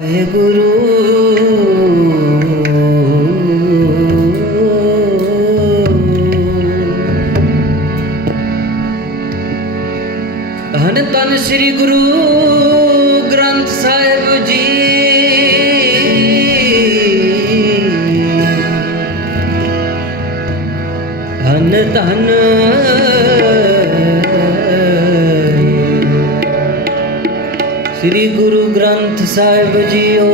गुरु धन धन श्री गुरु ग्रंथ साहिब जी। धन धन श्री गुरु ग्रंथ साहिब जीओ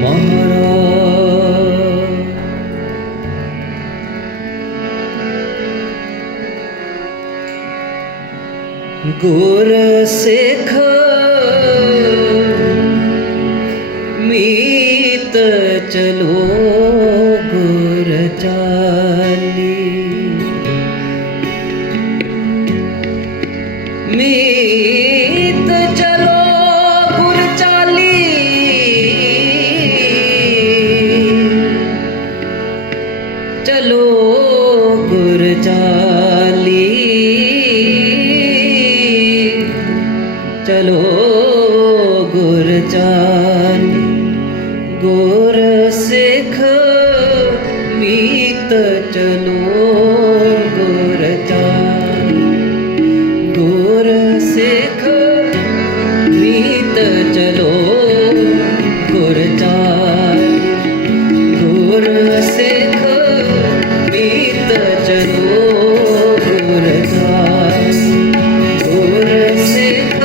महाराज। गुर सिख मीत चलो गुर चाली। मीत चलो गुर चाली, चलो गुर चाली, चलो गुर चाली। गुर सिख मीत चलो गुर चाली। गुर सिख मीत चलो गुर चाली। गुर सिख मीत चलो गुर चाली। गुर सिख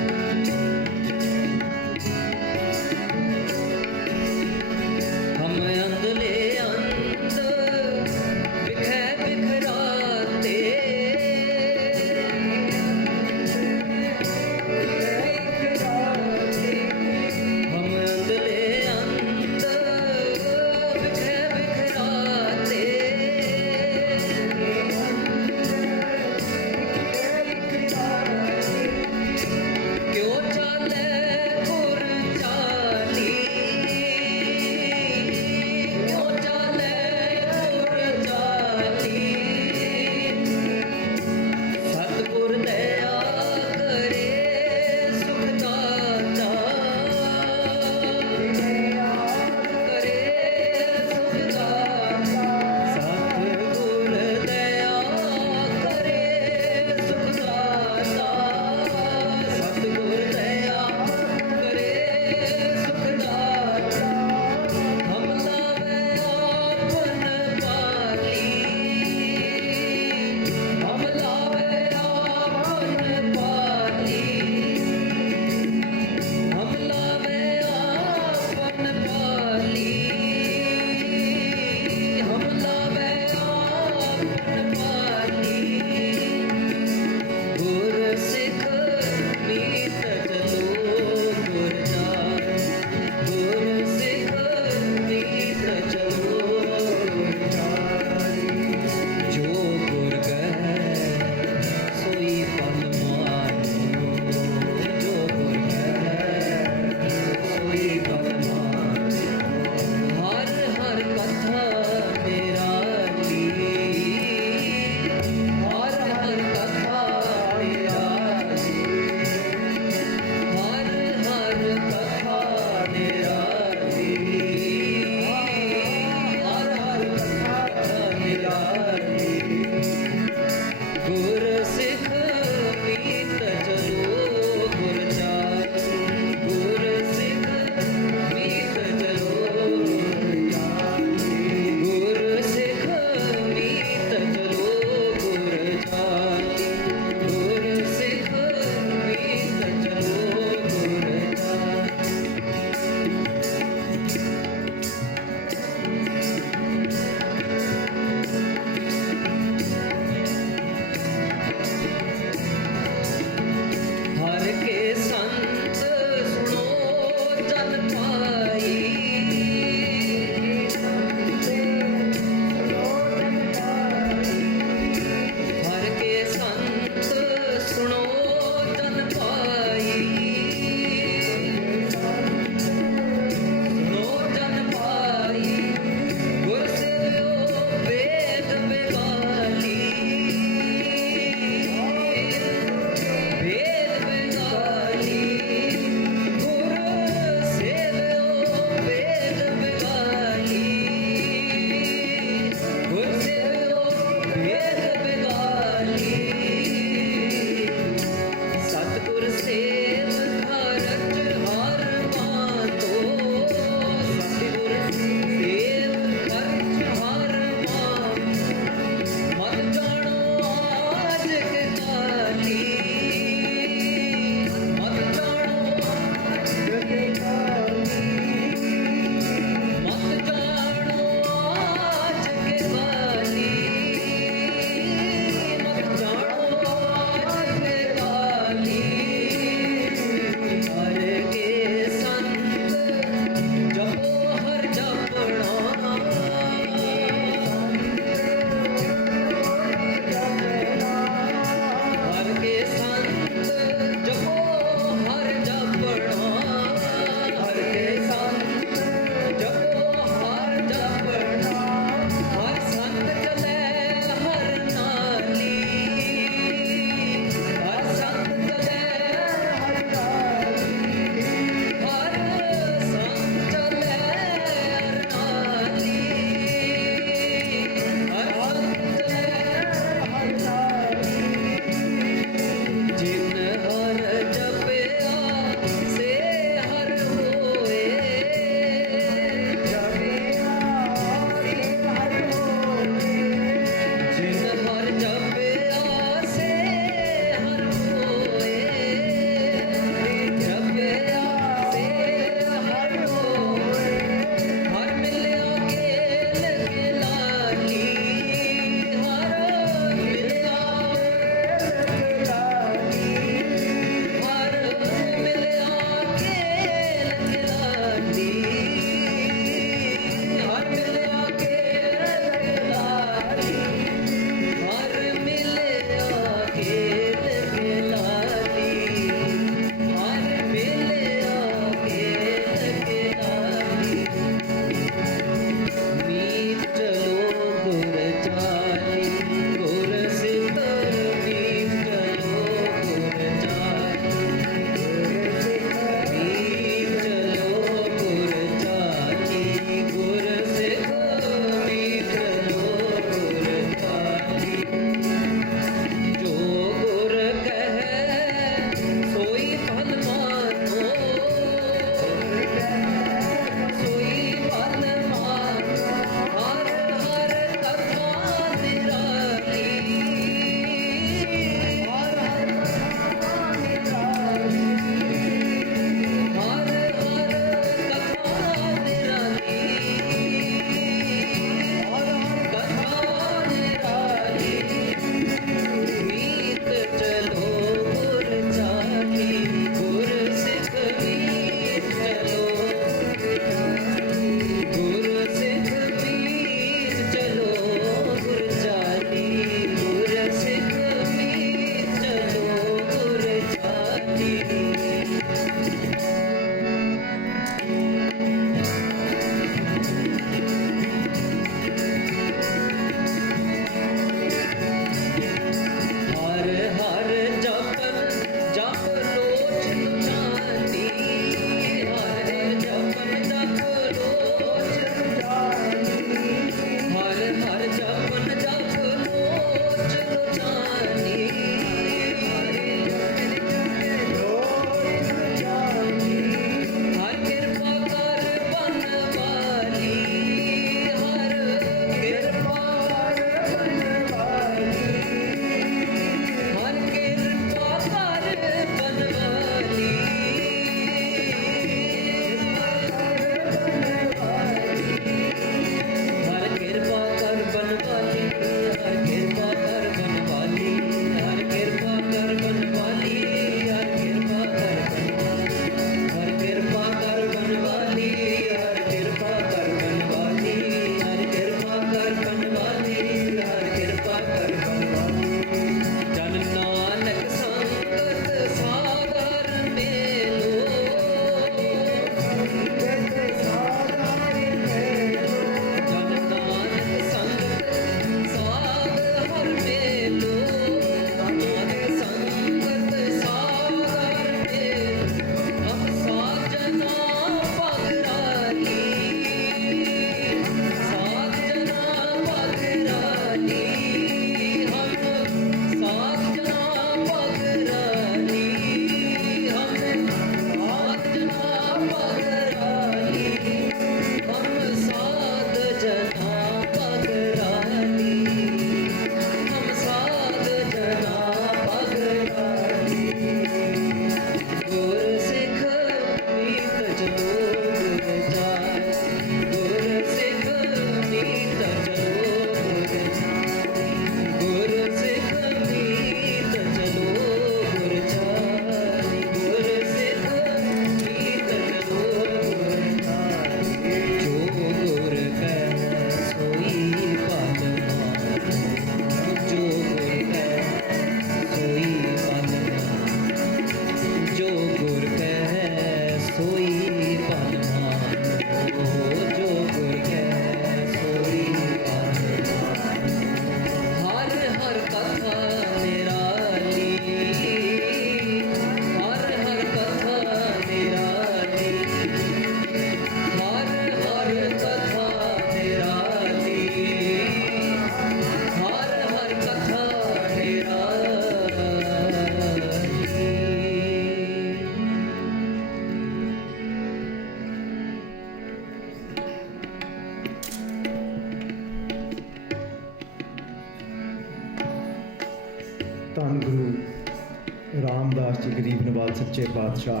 ਧੰਨ ਗੁਰੂ ਰਾਮਦਾਸ ਜੀ ਗਰੀਬ ਨਵਾਜ਼ ਸੱਚੇ ਪਾਤਸ਼ਾਹ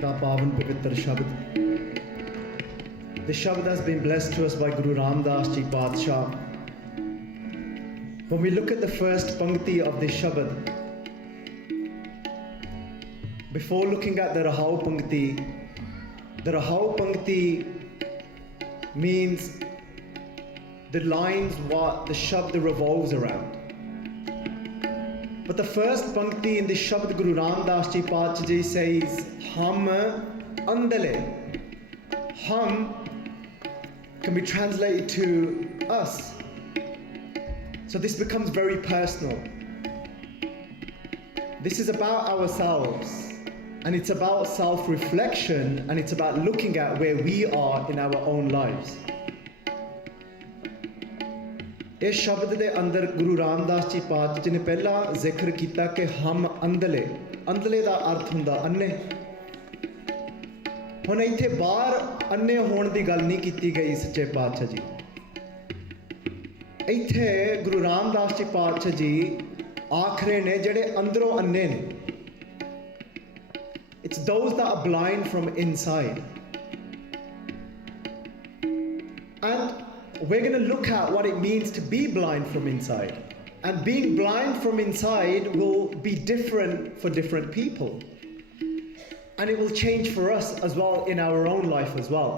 ਦਾ ਪਾਵਨ ਪਵਿੱਤਰ ਸ਼ਬਦ. The shabad has been blessed to us by Guru Ramdas Ji Padshah. When we look at the first pankti of this shabad, before looking at the Rahau Pankti means the lines what the shabad revolves around. But the first pankti in the shabad, Guru Ramdas Ji Padshah Ji says, Hum andale. Hum can be translated to us. So this becomes very personal. This is about ourselves, and it's about self-reflection, and it's about looking at where we are in our own lives. इस शब्द दे अंदर गुरु रामदास जी पातशाह जी ने पहला जिक्र किया कि हम अंधले. अंधले का अर्थ हुंदा अन्ने. ਹੁਣ ਇੱਥੇ ਬਾਹਰ ਅੰਨੇ ਹੋਣ ਦੀ ਗੱਲ ਨਹੀਂ ਕੀਤੀ ਗਈ ਸੱਚੇ ਪਾਤਸ਼ਾਹ ਜੀ. ਇੱਥੇ ਗੁਰੂ ਰਾਮਦਾਸ ਜੀ ਪਾਤਸ਼ਾਹ ਜੀ ਆਖਰੇ ਨੇ ਜਿਹੜੇ ਅੰਦਰੋਂ ਅੰਨੇ ਨੇ. It's those that are blind from inside. And we're going to look at what it means to be blind from inside. And being blind from inside will be different for different people. And it will change for us as well in our own life as well.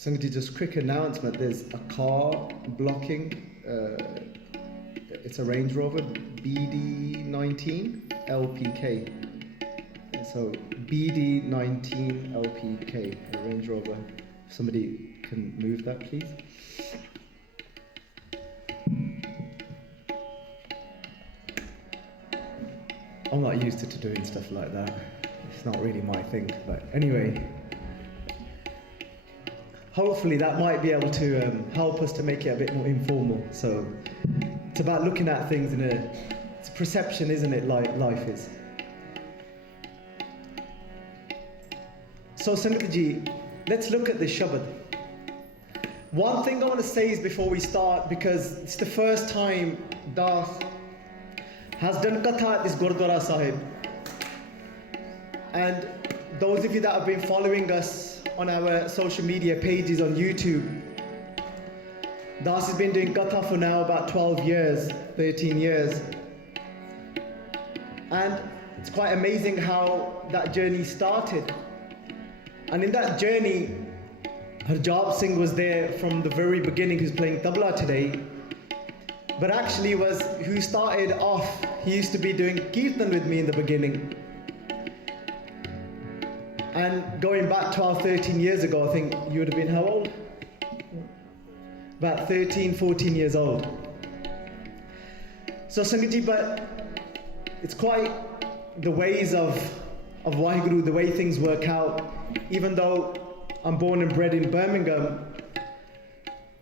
Sangaji, just quick announcement. There's a car blocking. It's a Range Rover BD19 LPK. So BD19 LPK, a Range Rover. Somebody can move that, please. I'm not used to doing stuff like that. It's not really my thing, but anyway. Hopefully that might be able to help us to make it a bit more informal. So it's about looking at things it's a perception, isn't it, like life is. So Sangatji, let's look at this shabad. One thing I want to say is before we start, because it's the first time Das has done Katha at this Gurdwara Sahib. And those of you that have been following us on our social media pages on YouTube, Das has been doing Katha for now about 12 years, 13 years. And it's quite amazing how that journey started. And in that journey, Harjab Singh was there from the very beginning, who's playing tabla today, but actually was who started off. He used to be doing Keertan with me in the beginning. And going back 12, 13 years ago, I think you would have been how old? About 13, 14 years old. So Sangaji, but it's quite the ways of Waheguru, the way things work out. Even though I'm born and bred in Birmingham,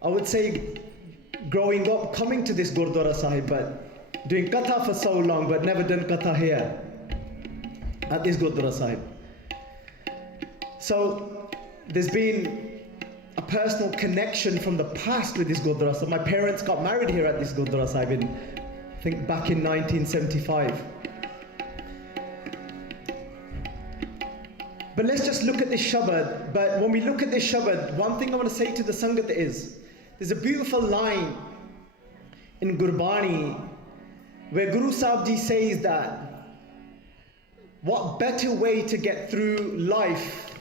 I would say growing up, coming to this Gurdwara Sahib, but doing Katha for so long, but never done Katha here at this Gurdwara Sahib. So there's been a personal connection from the past with this Gurdwara Sahib. My parents got married here at this Gurdwara Sahib I think back in 1975. But let's just look at this shabad. But when we look at this shabad, one thing I want to say to the Sangat is, there's a beautiful line in Gurbani where Guru Sahib Ji says that what better way to get through life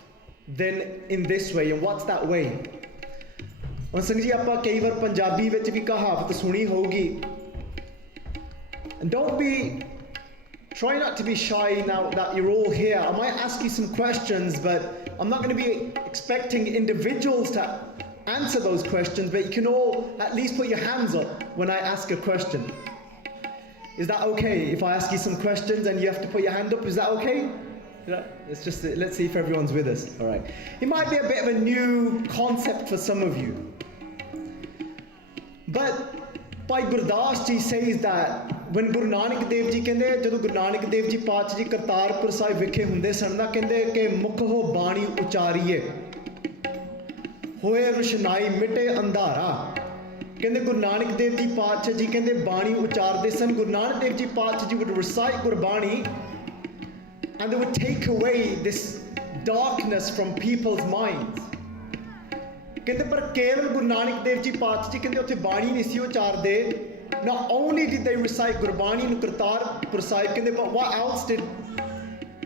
than in this way, and what's that way? ਹੁਣ ਸਿੰਘ ਜੀ ਆਪਾਂ ਕਈ ਵਾਰ ਪੰਜਾਬੀ ਵਿੱਚ ਵੀ ਕਹਾਵਤ ਸੁਣੀ ਹੋਊਗੀ. And don't be try not to be shy now that you're all here. I might ask you some questions, but I'm not going to be expecting individuals to answer those questions, but you can all at least put your hands up when I ask a question. Is that okay if I ask you some questions and you have to put your hand up? Is that okay? It's just, let's see if everyone's with us. All right. It might be a bit of a new concept for some of you. But Bhai Gurdas Ji says that when Guru Nanak Dev Ji ਕਹਿੰਦੇ ਜਦੋਂ ਗੁਰੂ ਨਾਨਕ ਦੇਵ ਜੀ ਪਾਤਸ਼ਾਹ ਜੀ ਕਰਤਾਰਪੁਰ ਸਾਹਿਬ ਵਿਖੇ ਹੁੰਦੇ ਸਨ ਨਾ ਕਹਿੰਦੇ ਕਿ ਮੁਖ ਹੋ ਬਾਣੀ ਉਚਾਰੀਏ ਹੋਏ ਰੁਸ਼ਨਾਈ ਮਿਟੇ ਅੰਧਾਰਾ ਕਹਿੰਦੇ ਗੁਰੂ ਨਾਨਕ ਦੇਵ ਜੀ ਪਾਤਸ਼ਾਹ ਜੀ ਕਹਿੰਦੇ ਬਾਣੀ ਉਚਾਰਦੇ ਸਨ ਗੁਰੂ ਨਾਨਕ ਦੇਵ ਜੀ ਪਾਤਸ਼ਾਹ ਜੀ would recite Gurbani and they would take away this darkness from people's minds ਕਹਿੰਦੇ ਪਰ ਕੇਵਲ ਗੁਰੂ ਨਾਨਕ ਦੇਵ ਜੀ ਪਾਤਸ਼ਾਹ ਜੀ ਕਹਿੰਦੇ ਉੱਥੇ ਬਾਣੀ ਨਹੀਂ ਸੀ ਉਚਾਰਦੇ not only did they recite Gurbani ਨੂੰ ਕਰਤਾਰਪੁਰ ਸਾਹਿਬ ਕਹਿੰਦੇ but what else did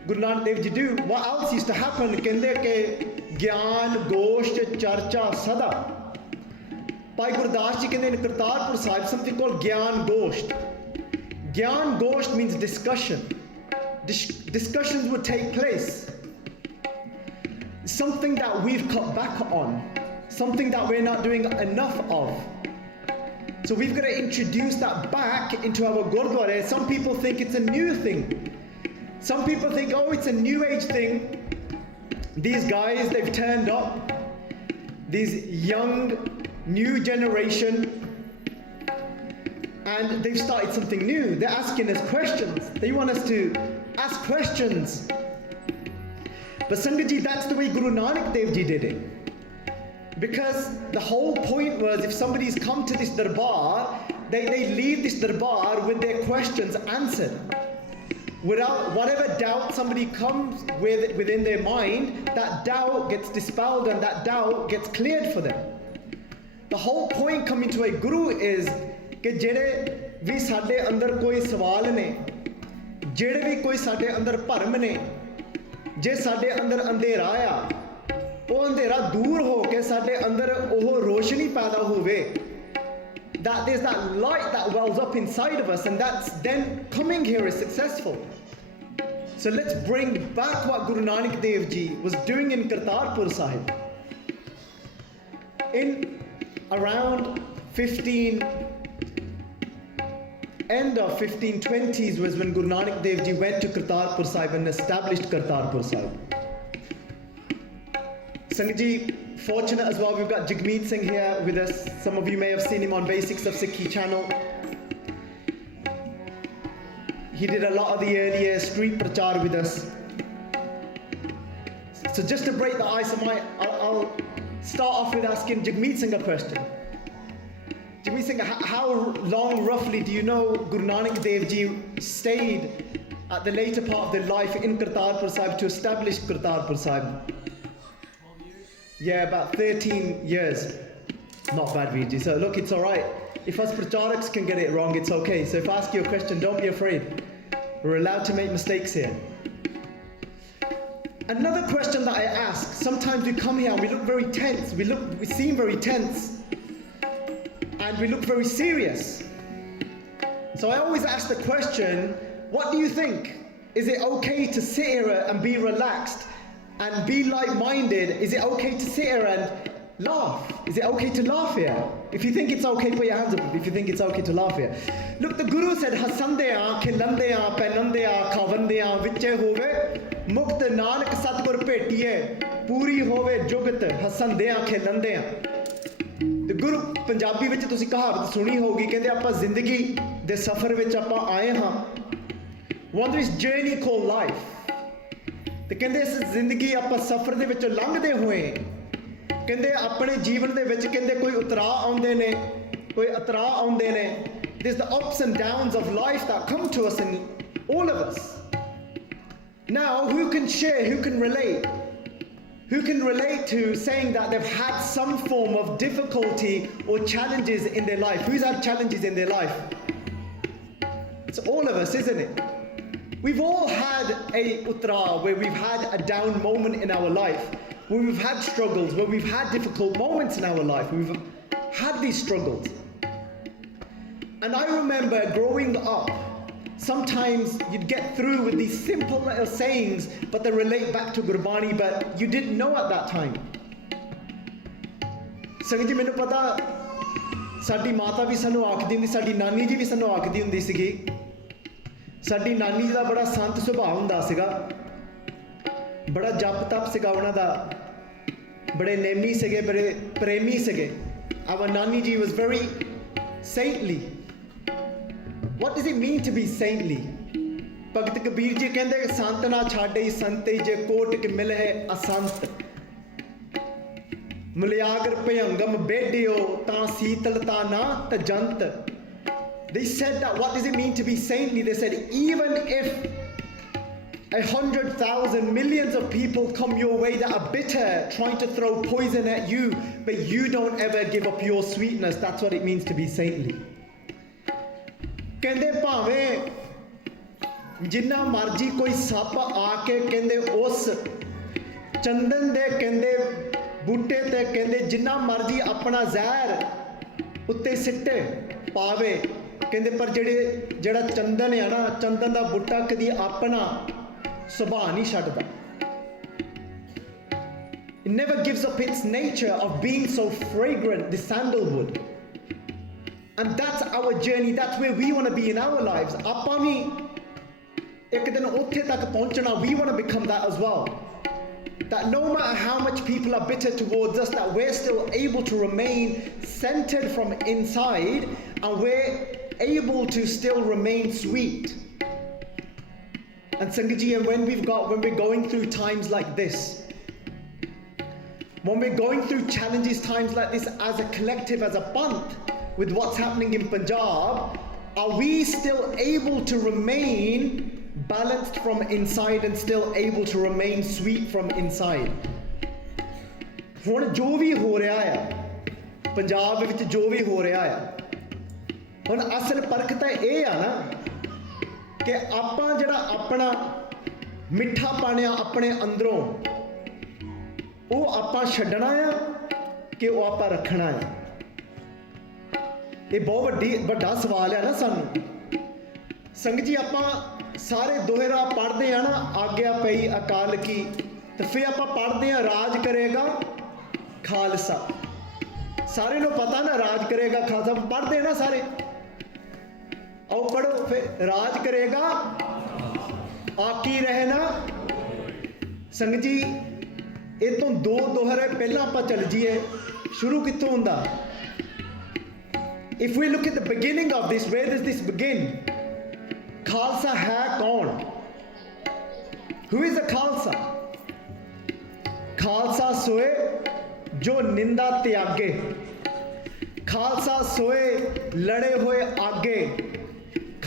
Guru Nanak Dev Ji do? What else used to happen? ਕਹਿੰਦੇ ਕਿ ਗਿਆਨ ਗੋਸ਼ਟ ਚਰਚਾ ਸਦਾ ਭਾਈ ਗੁਰਦਾਸ ਜੀ ਕਹਿੰਦੇ in Kartarpur Sahib something called ਗਿਆਨ ਗੋਸ਼ਟ ਗਿਆਨ ਗੋਸ਼ਟ means discussion discussions would take place something that we've cut back on something that we're not doing enough of. So we've got to introduce that back into our Gurdwara. Some people think it's a new thing. Some people think, oh, it's a new age thing. These guys, they've turned up. These young, new generation. And they've started something new. They're asking us questions. They want us to ask questions. But Sangat Ji, that's the way Guru Nanak Dev Ji did it. Because the whole point was if somebody's come to this darbar, they leave this darbar with their questions answered. Without whatever doubt somebody comes with within their mind, that doubt gets dispelled and that doubt gets cleared for them. The whole point coming to a guru is कि जेड़े भी साडे अंदर कोई सवाल ने, जेड़े भी कोई साडे अंदर भरम ने, जे साडे अंदर अंधेरा आया ਉਹ ਅੰਧੇਰਾ ਦੂਰ ਹੋ ਕੇ ਸਾਡੇ ਅੰਦਰ ਉਹ ਰੋਸ਼ਨੀ ਪੈਦਾ ਹੋਵੇ that there's that light that wells up inside of us and that's then coming here is successful. So let's bring back what Guru Nanak Dev Ji was doing in Kartarpur Sahib. In around end of 1520s was when Guru Nanak Dev Ji went to Kartarpur Sahib and established Kartarpur Sahib. Sangat Ji, fortunate as well, we've got Jagmeet Singh here with us. Some of you may have seen him on Basics of Sikhi channel. He did a lot of the earlier street prachar with us. So just to break the ice, I'll start off with asking Jagmeet Singh a question. Jagmeet Singh, how long roughly do you know Guru Nanak Dev Ji stayed at the later part of their life in Kartarpur Sahib to establish Kartarpur Sahib? Yeah, about 13 years. Not bad, Viji. So look, it's all right. If us pracharaks can get it wrong, it's okay. So if I ask you a question, don't be afraid. We're allowed to make mistakes here. Another question that I ask, sometimes we come here and we look very tense. We seem very tense. And we look very serious. So I always ask the question, what do you think? Is it okay to sit here and be relaxed? And be like-minded? Is it okay to sit here and laugh? Is it okay to laugh here? If you think it's okay, put your hands up if you think it's okay to laugh here. Look, the Guru said, Hasandeya, Khilandeya, Penandeya, Khavandeya, Viche hove, Mukt Nanak Satgur Petiye, Puri hove Jugat, Hasandeya, Khilandeya. The Guru, Punjabi ਵਿੱਚ ਤੁਸੀਂ ਕਹਾਵਤ ਸੁਣੀ ਹੋਊਗੀ ਕਹਿੰਦੇ ਆਪਾਂ ਜ਼ਿੰਦਗੀ ਦੇ ਸਫ਼ਰ ਵਿੱਚ ਆਪਾਂ ਆਏ ਹਾਂ. One this journey called life. ਤੇ ਕਹਿੰਦੇ ਇਸ ਜ਼ਿੰਦਗੀ ਆਪਾਂ ਸਫ਼ਰ ਦੇ ਵਿੱਚੋਂ ਲੰਘਦੇ ਹੋਏ ਕਹਿੰਦੇ ਆਪਣੇ ਜੀਵਨ ਦੇ ਵਿੱਚ ਕਹਿੰਦੇ ਕੋਈ ਉਤਰਾਅ ਆਉਂਦੇ ਨੇ ਕੋਈ ਅਤਰਾਅ ਆਉਂਦੇ ਨੇ there's the ups and downs of life that come to us in all of us. Now who can share, who can relate to saying that they've had some form of difficulty or challenges in their life? Who's had challenges in their life? It's all of us, isn't it? We've all had a utra, where we've had a down moment in our life, where we've had struggles, where we've had difficult moments in our life. We've had these struggles. And I remember growing up, sometimes you'd get through with these simple little sayings, but they relate back to Gurbani, but you didn't know at that time. Sangat Ji, ਮੈਨੂੰ ਪਤਾ ਸਾਡੀ ਮਾਤਾ ਵੀ ਸਾਨੂੰ ਆਖਦੀ ਹੁੰਦੀ, ਸਾਡੀ ਨਾਨੀ ਜੀ ਵੀ ਸਾਨੂੰ ਆਖਦੀ ਹੁੰਦੀ ਸੀਗੀ. ਸਾਡੀ ਨਾਨੀ ਜੀ ਦਾ ਬੜਾ ਸੰਤ ਸੁਭਾਅ ਹੁੰਦਾ ਸੀਗਾ, ਬੜਾ ਜਪ ਤਪ ਸੀਗਾ ਉਹਨਾਂ ਦਾ, ਬੜੇ ਨੇਮੀ ਸੀਗੇ, ਬੜੇ ਪ੍ਰੇਮੀ ਸੀਗੇ. Our Nani ji was very saintly. what does it mean to be saintly? Bhagat Kabir ji ਕਹਿੰਦੇ ਸੰਤ ਨਾ ਛਾਡੇ ਸੰਤੇ ਜੇ ਕੋਟਿਕ ਮਿਲ ਹੈ ਅਸੰਤ ਮਲਿਆਗਰ ਭਯੰਗਮ ਬੇਡਿਓ ਤਾਂ ਸੀਤਲਤਾ ਨਾ ਤਜੰਤ. They said that what does it mean to be saintly? They said even if 100,000 millions of people come your way that are bitter, trying to throw poison at you, but you don't ever give up your sweetness, that's what it means to be saintly. ਕਹਿੰਦੇ ਭਾਵੇਂ ਜਿੰਨਾ ਮਰਜੀ ਕੋਈ ਸੱਪ ਆ ਕੇ ਕਹਿੰਦੇ ਉਸ ਚੰਦਨ ਦੇ ਕਹਿੰਦੇ ਬੂਟੇ ਤੇ ਕਹਿੰਦੇ ਜਿੰਨਾ ਮਰਜੀ ਆਪਣਾ ਜ਼ਹਿਰ ਉੱਤੇ ਸਿੱਟੇ ਪਾਵੇ ਕਹਿੰਦੇ ਪਰ ਜਿਹੜਾ ਚੰਦਨ ਹੈ ਨਾ ਚੰਦਨ ਦਾ ਬੂਟਾ ਕਦੀ ਆਪਣਾ ਸੁਭਾਅ ਨਹੀਂ ਛੱਡਦਾ. It never gives up its nature of being so fragrant, the sandalwood. And that's our journey, that's where we want to be in our lives. ਆਪਾਂ ਵੀ ਇੱਕ ਦਿਨ ਉੱਥੇ ਤੱਕ ਪਹੁੰਚਣਾ. We want to become that as well. That no matter how much people are bitter towards us, that we're still able to remain centered from inside and we're able to still remain sweet. And Sangaji, and when we're going through times like this, when we're going through challenges, times like this as a collective, as a Panth, with what's happening in Punjab, are we still able to remain balanced from inside and still able to remain sweet from inside? ਹੁਣ ਜੋ ਵੀ ਹੋ ਰਿਹਾ ਆ ਪੰਜਾਬ ਵਿੱਚ ਜੋ ਵੀ ਹੋ ਰਿਹਾ ਆ ਹੁਣ ਅਸਲ ਪਰਖ ਤਾਂ ਇਹ ਆ ਨਾ ਕਿ ਆਪਾਂ ਜਿਹੜਾ ਆਪਣਾ ਮਿੱਠਾ ਪਾਣਿਆ ਆਪਣੇ ਅੰਦਰੋਂ ਉਹ ਆਪਾਂ ਛੱਡਣਾ ਆ ਕਿ ਉਹ ਆਪਾਂ ਰੱਖਣਾ ਆ. ਇਹ ਬਹੁਤ ਵੱਡਾ ਸਵਾਲ ਹੈ ਨਾ ਸਾਨੂੰ. ਸੰਗਤ ਜੀ ਆਪਾਂ ਸਾਰੇ ਦੋਹਰਾ ਪੜ੍ਹਦੇ ਆ ਨਾ ਆਗਿਆ ਪਈ ਅਕਾਲ ਕੀ ਤੇ ਫਿਰ ਆਪਾਂ ਪੜ੍ਹਦੇ ਆ ਰਾਜ ਕਰੇਗਾ ਖਾਲਸਾ. ਸਾਰੇ ਨੂੰ ਪਤਾ ਨਾ ਰਾਜ ਕਰੇਗਾ ਖਾਲਸਾ ਪੜ੍ਹਦੇ ਨਾ ਸਾਰੇ. ਆਓ ਪੜ੍ਹੋ ਫਿਰ ਰਾਜ ਕਰੇਗਾ ਆਕੀ ਰਹਿਣਾ. ਸੰਗਤ ਜੀ ਇਹ ਤੋਂ ਦੋ ਦੋਹਰੇ ਪਹਿਲਾਂ ਆਪਾਂ ਚੱਲ ਜੀਏ. ਸ਼ੁਰੂ ਕਿੱਥੋਂ ਹੁੰਦਾ? If we look at the beginning of this, where does this begin? Khalsa hai kaun? Who is a Khalsa? Khalsa soe jo ninda tyage. Khalsa soe lade hoye aage.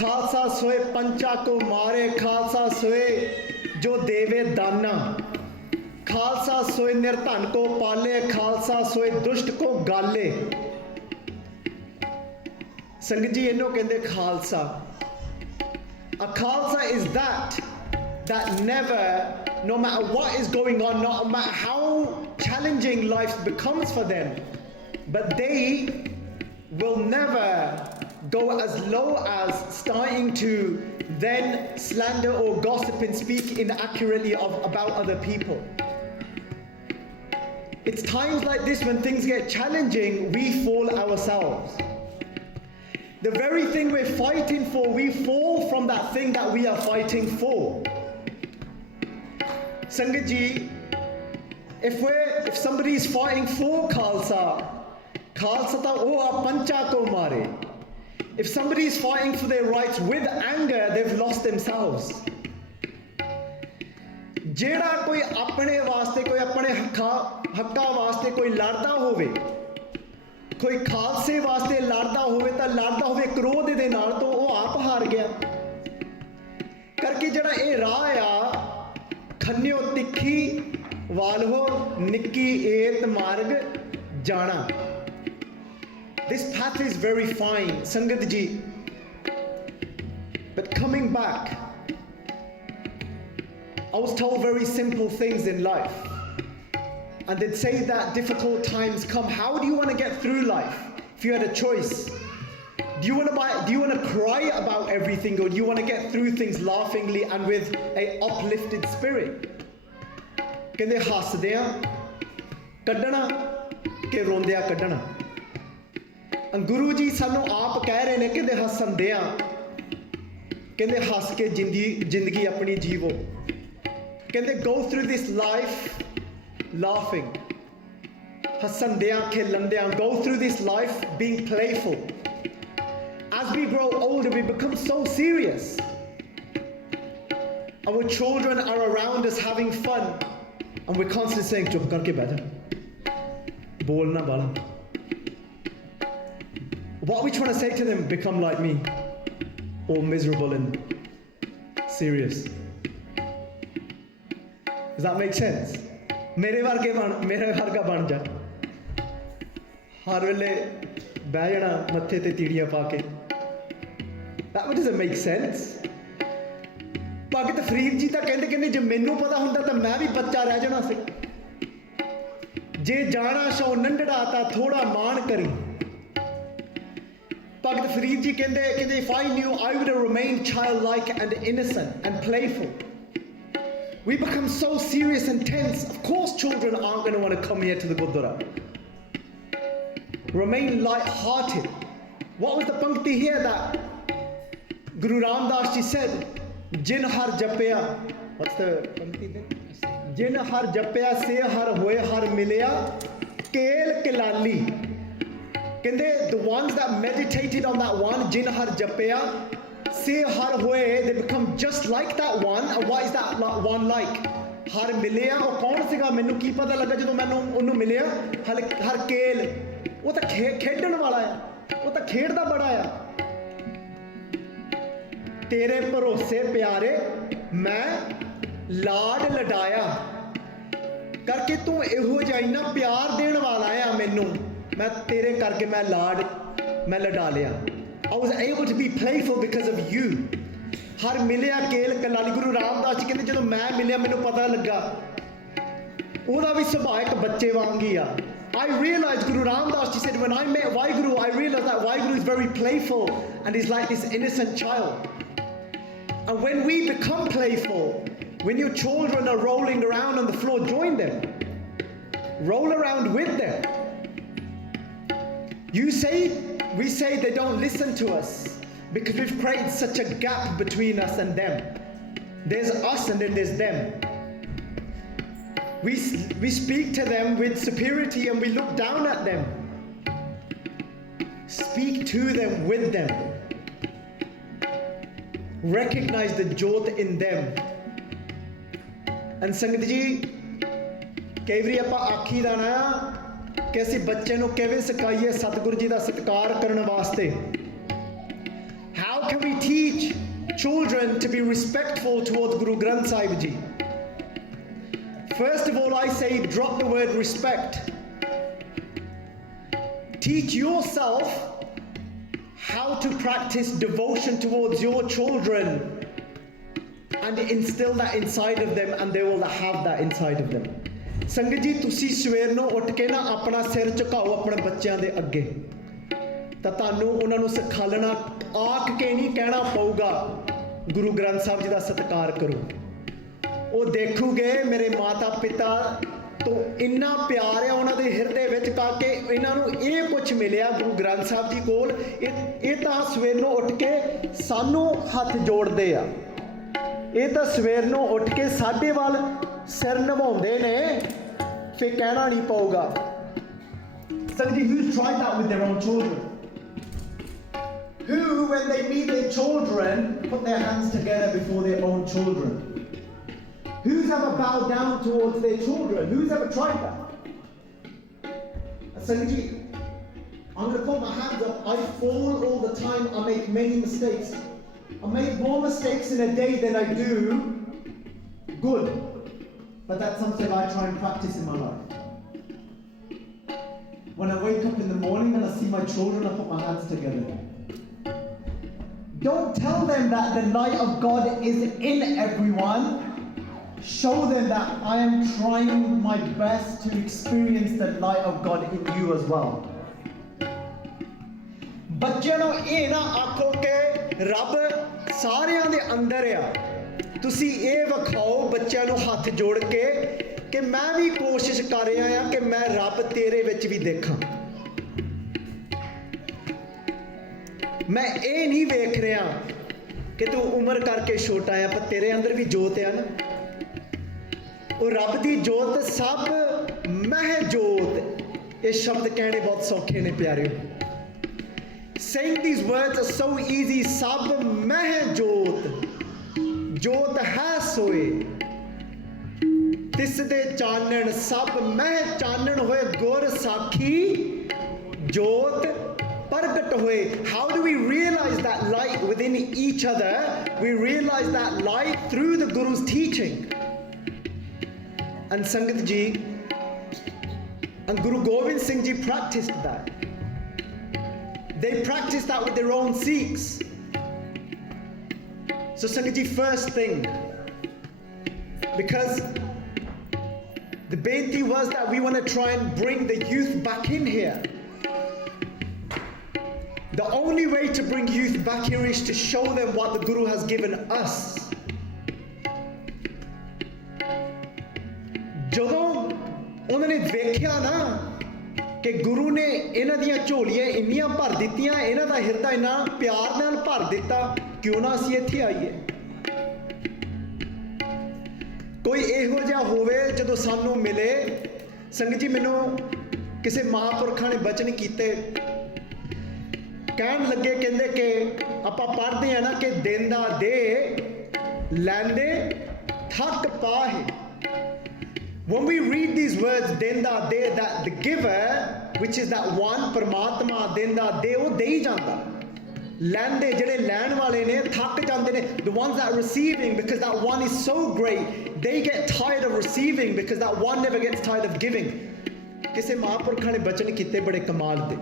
Khalsa soe pancha ko mare. Khalsa soe jo deve dana. Khalsa soe nirdhan ko pale. Khalsa soe dusht ko gale. ਸੰਗਤ ਜੀ ਇਹਨੂੰ ਕਹਿੰਦੇ Khalsa. A Khalsa is that never, no matter what is going on, no matter how challenging life becomes for them, but they will never go as low as starting to then slander or gossip and speak inaccurately about other people. It's times like this when things get challenging, we fall ourselves. The very thing we're fighting for, we fall from that thing that we are fighting for. Sangat ji, if somebody is fighting for Khalsa ta oh pancha ko mare. If somebody is fighting for their rights with anger, they've lost themselves. ਜਿਹੜਾ ਕੋਈ ਆਪਣੇ ਵਾਸਤੇ ਕੋਈ ਆਪਣੇ ਹੱਕਾਂ ਵਾਸਤੇ ਕੋਈ ਲੜਦਾ ਹੋਵੇ, ਕੋਈ ਖਾਲਸੇ ਵਾਸਤੇ ਲੜਦਾ ਹੋਵੇ ਤਾਂ ਲੜਦਾ ਹੋਵੇ ਕ੍ਰੋਧ ਦੇ ਨਾਲ ਤਾਂ ਉਹ ਆਪ ਹਾਰ ਗਿਆ. ਕਰਕੇ ਜਿਹੜਾ ਇਹ ਰਾਹ ਆ ਖੰਨਿਓ ਤਿੱਖੀ ਵਾਲਹੋ ਨਿੱਕੀ ਏਤ ਮਾਰਗ ਜਾਣਾ. This path is very fine, Sangat ji. But coming back, I was told very simple things in life. And they'd say that difficult times come. How do you want to get through life? If you had a choice, do you want to cry about everything, or do you want to get through things laughingly and with a uplifted spirit? ਕਹਿੰਦੇ ਹੱਸਦਿਆਂ ਕੱਢਣਾ ਕਿ ਰੋਂਦਿਆਂ ਕੱਢਣਾ. ਗੁਰੂ ਜੀ ਸਾਨੂੰ ਆਪ ਕਹਿ ਰਹੇ ਨੇ ਕਹਿੰਦੇ ਹੱਸਦਿਆਂ ਕਹਿੰਦੇ ਹੱਸ ਕੇ ਜ਼ਿੰਦਗੀ ਆਪਣੀ ਜੀਵੋ. ਕਹਿੰਦੇ go through this life laughing, ਹੱਸਦਿਆਂ ਖੇਲਦਿਆਂ, go through this life being playful. As as we grow older, we become so serious. Our children are around us having fun, and we're constantly saying, "Chup karke baith ja, bol na bala." What are we trying to say to them? Become like me, all miserable and serious. Does that make sense? मेरे वर्गा बन जा, हर वेले बह जाना मत्थे ते तीड़ियां पा के. That doesn't make sense. भगत फरीद जी ਤਾਂ ਕਹਿੰਦੇ ਜੇ ਮੈਨੂੰ ਪਤਾ ਹੁੰਦਾ ਤਾਂ ਮੈਂ ਵੀ ਬੱਚਾ ਰਹਿ ਜਾਣਾ ਸੀ. ਜੇ ਜਾਣਾ ਸੋ ਨੰਢੜਾ ਤਾਂ ਥੋੜਾ ਮਾਣ ਕਰੀ. ਭਗਤ ਫਰੀਦ ਜੀ ਕਹਿੰਦੇ if I knew, I would have remained childlike and innocent and playful. We become so serious and tense. Of course children aren't going to want to come here to the Gurdwara. Remain light-hearted. What was the pankti here that Guru Ramdas ji said? Jin har japya. What's the pankti then? Jin har japya se har hoye har milya kel kilali. The ones that meditated on that one, Jin har japya se har hoye, they become just like that one. And what is that one like? Har milya. ਉਹ ਕੌਣ ਸੀਗਾ? ਮੈਨੂੰ ਕੀ ਪਤਾ ਲੱਗਾ ਜਦੋਂ ਮੈਨੂੰ ਉਹਨੂੰ ਮਿਲਿਆ? ਹਰ ਕੇਲ, ਉਹ ਤਾਂ ਖੇਡਣ ਵਾਲਾ ਆ, ਉਹ ਤਾਂ ਖੇਡਦਾ ਬੜਾ ਆ. ਤੇਰੇ ਭਰੋਸੇ ਪਿਆਰੇ ਮੈਂ ਲਾਡ ਲਡਾਇਆ ਕਰਕੇ ਤੂੰ ਇਹੋ ਜਿਹਾ ਇੰਨਾ ਪਿਆਰ ਦੇਣ ਵਾਲਾ ਆ ਮੈਨੂੰ, ਮੈਂ ਤੇਰੇ ਕਰਕੇ ਮੈਂ ਲਡਾ ਲਿਆ. I was able to be playful because of you. ਹਰ ਮਿਲਿਆ ਕੇਲ ਕਲਾਲੀ. ਗੁਰੂ ਰਾਮਦਾਸ ਜੀ ਕਹਿੰਦੇ ਜਦੋਂ ਮੈਂ ਮਿਲਿਆ ਮੈਨੂੰ ਪਤਾ ਲੱਗਾ ਉਹਦਾ ਵੀ ਸੁਭਾਅ ਇੱਕ ਬੱਚੇ ਵਾਂਗ ਹੀ ਆ. I realized, Guru Ramdas ji said, when I met Waheguru, I realized that Waheguru is very playful and he's like this innocent child. And when we become playful, when your children are rolling around on the floor, join them. Roll around with them. We say they don't listen to us because we've created such a gap between us and them. There's us and then there's them. We speak to them with superiority and we look down at them. Speak to them with them. Recognize the jyot in them. And Sangat ji, ਕਈ ਵਾਰੀ ਆਪਾਂ ਆਖੀਦਾ ਨਾ ਕਿ ਅਸੀਂ ਬੱਚੇ ਨੂੰ ਕਿਵੇਂ ਸਿਖਾਈਏ ਸਤਿਗੁਰੂ ਜੀ ਦਾ ਸਤਿਕਾਰ ਕਰਨ ਵਾਸਤੇ. How can we teach children to be respectful towards Guru Granth Sahib Ji? First of all, I say drop the word respect. Teach yourself how to practice devotion towards your children and instill that inside of them, and they will have that inside of them. ਸੰਗਤ ਜੀ ਤੁਸੀਂ ਸਵੇਰ ਨੂੰ ਉੱਠ ਕੇ ਨਾ ਆਪਣਾ ਸਿਰ ਝੁਕਾਓ ਆਪਣੇ ਬੱਚਿਆਂ ਦੇ ਅੱਗੇ, ਤਾਂ ਤੁਹਾਨੂੰ ਉਹਨਾਂ ਨੂੰ ਸਿਖਾਲਣਾ ਆਖ ਕੇ ਨਹੀਂ ਕਹਿਣਾ ਪਊਗਾ ਗੁਰੂ ਗ੍ਰੰਥ ਸਾਹਿਬ ਜੀ ਦਾ ਸਤਿਕਾਰ ਕਰੋ. ਉਹ ਦੇਖੂਗੇ ਮੇਰੇ ਮਾਤਾ ਪਿਤਾ ਤੋਂ ਇੰਨਾ ਪਿਆਰ ਆ ਉਹਨਾਂ ਦੇ ਹਿਰਦੇ ਵਿੱਚ ਕਰਕੇ ਇਹਨਾਂ ਨੂੰ ਇਹ ਕੁਛ ਮਿਲਿਆ ਗੁਰੂ ਗ੍ਰੰਥ ਸਾਹਿਬ ਜੀ ਕੋਲ. ਇਹ ਤਾਂ ਸਵੇਰ ਨੂੰ ਉੱਠ ਕੇ ਸਾਨੂੰ ਹੱਥ ਜੋੜਦੇ ਆ, ਇਹ ਤਾਂ ਸਵੇਰ ਨੂੰ ਉੱਠ ਕੇ ਸਾਡੇ ਵੱਲ ਸਿਰ ਨਿਵਾਉਂਦੇ ਨੇ, ਫਿਰ ਕਹਿਣਾ ਨਹੀਂ ਪਊਗਾ. Somebody who's tried that with their own children, who when they meet their children put their hands together before their own children, who's ever bowed down towards their children, who's ever tried that? Sanji, I'm going to put my hands up. I fall all the time. I make many mistakes. I make more mistakes in a day than I do good. But that's something I try and practice in my life. When I wake up in the morning and I see my children, I put my hands together. Don't tell them that the light of God is in everyone. Show them that I am trying my best to experience the light of God in you as well. ਬੱਚਿਆਂ ਨੂੰ ਇਹ ਨਾ ਆਖੋ ਕਿ ਰੱਬ ਸਾਰਿਆਂ ਦੇ ਅੰਦਰ ਆ. ਤੁਸੀਂ ਇਹ ਵਿਖਾਓ ਬੱਚਿਆਂ ਨੂੰ ਹੱਥ ਜੋੜ ਕੇ ਕਿ ਮੈਂ ਵੀ ਕੋਸ਼ਿਸ਼ ਕਰ ਰਿਹਾ ਆ ਕਿ ਮੈਂ ਰੱਬ ਤੇਰੇ ਵਿੱਚ ਵੀ ਦੇਖਾਂ. ਮੈਂ ਇਹ ਨਹੀਂ ਵੇਖ ਰਿਹਾ ਕਿ ਤੂੰ ਉਮਰ ਕਰਕੇ ਛੋਟਾ ਆ, ਪਰ ਤੇਰੇ ਅੰਦਰ ਵੀ ਜੋਤ ਆ ਨਾ. ਉਹ ਰੱਬ ਦੀ ਜੋਤ ਸਭ ਮਹਿ ਜੋਤ, ਇਹ ਸ਼ਬਦ ਕਹਿਣੇ ਬਹੁਤ ਸੌਖੇ ਨੇ ਪਿਆਰਿਓ. Saying these words are so easy. Sab meh jot, jot hai soe. Tis de chanan, sab meh chanan hoye gur sakhi, jot pargat hoye. How do we realize that light within each other? We realize that light through the Guru's teaching. And Sangat Ji and Guru Gobind Singh Ji practiced that. They practiced that with their own Sikhs. So Sangat Ji, first thing, because the benti was that we want to try and bring the youth back in here. The only way to bring youth back here is to show them what the Guru has given us. ਜਦੋਂ ਉਹਨਾਂ ਨੇ ਵੇਖਿਆ ਨਾ ਕਿ ਗੁਰੂ ਨੇ ਇਹਨਾਂ ਦੀਆਂ ਝੋਲੀਆਂ ਇੰਨੀਆਂ ਭਰ ਦਿੱਤੀਆਂ, ਇਹਨਾਂ ਦਾ ਹਿਰਦਾ ਇੰਨਾ ਪਿਆਰ ਨਾਲ ਭਰ ਦਿੱਤਾ, ਕਿਉਂ ਨਾ ਅਸੀਂ ਇੱਥੇ ਆਈਏ। ਕੋਈ ਇਹੋ ਜਿਹਾ ਹੋਵੇ ਜਦੋਂ ਸਾਨੂੰ ਮਿਲੇ। ਸੰਗਤ ਜੀ, ਮੈਨੂੰ ਕਿਸੇ ਮਹਾਂਪੁਰਖਾਂ ਨੇ ਬਚਨ ਕੀਤੇ, ਕਹਿਣ ਲੱਗੇ, ਕਹਿੰਦੇ ਕਿ ਆਪਾਂ ਪੜ੍ਹਦੇ ਆ ਨਾ ਕਿ ਦਿੰਦਾ ਦੇ ਲੈਂਦੇ ਥੱਕ ਪਾਹੇ। When we read these words, Denda De, that the giver, which is that one, Paramatma, Denda De, ਉਹ ਦੇ ਹੀ ਜਾਂਦਾ। ਲੈਂਦੇ ਜਿਹੜੇ ਲੈਣ ਵਾਲੇ ਨੇ ਥੱਕ ਜਾਂਦੇ ਨੇ। The ones that are receiving, because that one is so great, they get tired of receiving because that one never gets tired of giving. ਕਿਸੇ ਮਹਾਂਪੁਰਖਾਂ ਨੇ ਬਚਨ ਕੀਤੇ ਬੜੇ ਕਮਾਲ ਦੇ।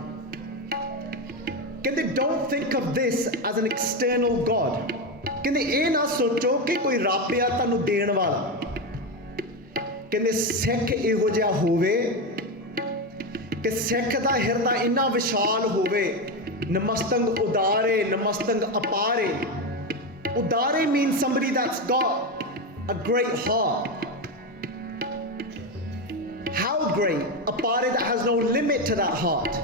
ਕਹਿੰਦੇ don't think of this as an external God. ਕਹਿੰਦੇ ਇਹ ਨਾ ਸੋਚੋ ਕਿ ਕੋਈ ਰੱਬ ਆ ਤੁਹਾਨੂੰ ਦੇਣ ਵਾਲਾ। ਕਹਿੰਦੇ ਸਿੱਖ ਇਹੋ ਜਿਹਾ ਹੋਵੇ ਕਿ ਸਿੱਖ ਦਾ ਹਿਰਦਾ ਇੰਨਾ ਵਿਸ਼ਾਲ ਹੋਵੇ। ਨਮਸਤੰਗ ਉਦਾਰੇ, ਨਮਸਤੰਗ ਅਪਾਰੇ। ਉਦਾਰੇ means somebody that's got a great heart. How great? Apare, that has no limit to that heart.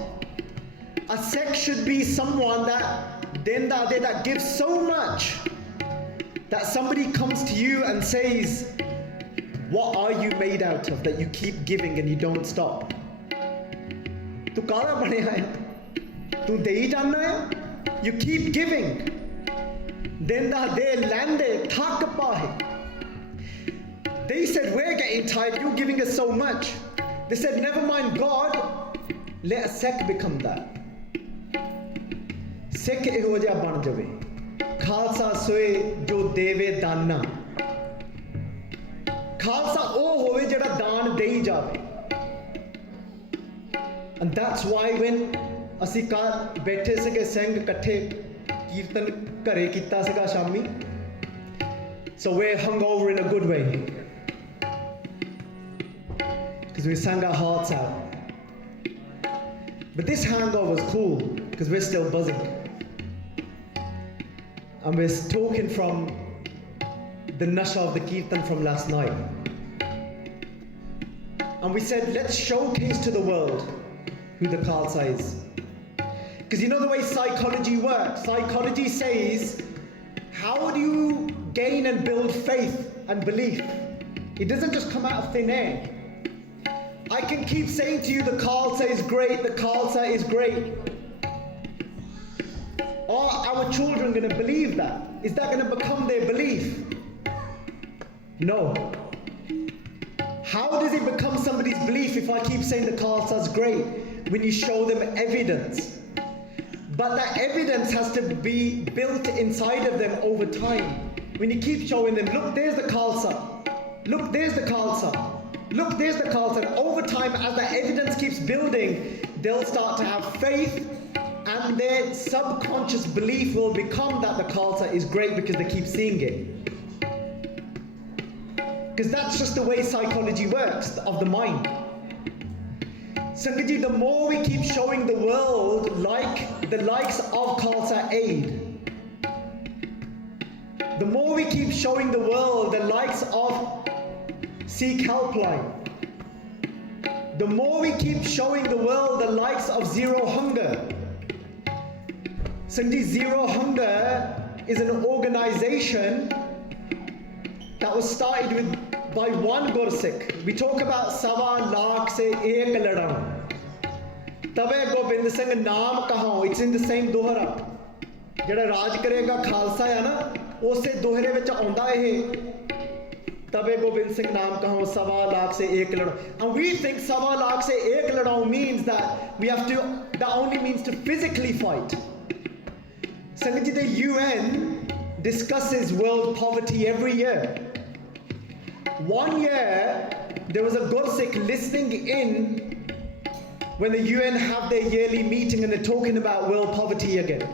A Sikh should be someone that gives so much that somebody comes to you and says, what are you made out of that you keep giving and you don't stop? Tu kaala banaya hai? Tu de hi janna hai? You keep giving. Denda de lande thak pahe. They said, we're getting tired, you're giving us so much. They said, never mind God, let a Sikh become that. Sikh eho jiha ban jave. Khalsa soe jo deve dana. Khalsa ਉਹ ਹੋਵੇ ਜਿਹੜਾ ਦਾਨ ਦੇਈ ਜਾਵੇ। And that's why when ਅਸੀਂ ਘਰ ਬੈਠੇ ਸੀਗੇ ਸਿੰਘ ਇਕੱਠੇ ਕੀਰਤਨ ਘਰੇ ਕੀਤਾ ਸੀਗਾ ਸ਼ਾਮੀ, so we're hungover in a good way because we sang our hearts out. But this hangover was cool because we're still buzzing and we're talking from the nasha of the Keertan from last night. And we said, let's showcase to the world who the Khalsa is. Because you know the way psychology works? Psychology says, how do you gain and build faith and belief? It doesn't just come out of thin air. I can keep saying to you, the Khalsa is great, the Khalsa is great. Are our children going to believe that? Is that going to become their belief? No. How does it become somebody's belief if I keep saying the Khalsa is great? When you show them evidence. But that evidence has to be built inside of them over time. When you keep showing them, look, there's the Khalsa. Look, there's the Khalsa. Look, there's the Khalsa. And over time, as the evidence keeps building, they'll start to have faith and their subconscious belief will become that the Khalsa is great because they keep seeing it. Because that's just the way psychology works, of the mind. Sangaji, the more we keep showing the world like the likes of Khalsa Aid, the more we keep showing the world the likes of Sikh Helpline, the more we keep showing the world the likes of Zero Hunger. Sangaji, Zero Hunger is an organization that was started by one Gursikh. We talk about Sawa Lakh se ek ladana. तवे गोबिंद सिंह नाम कहो, it's in the same दोहरा ਜਿਹੜਾ ਰਾਜ ਕਰੇਗਾ ਖਾਲਸਾ ਆ ਨਾ ਉਸੇ ਦੋਹਰੇ ਵਿੱਚ ਆਉਂਦਾ ਇਹ तबे गोबिंद सिंह नाम कहो 1.25 लाख से एक लड़ो. And we think 1.25 लाख से एक लड़ो means that we have to, that only means to physically fight. Sangat ji, the UN discusses world poverty every year. One year there was a Gursikh listening in when the UN have their yearly meeting and they're talking about world poverty again.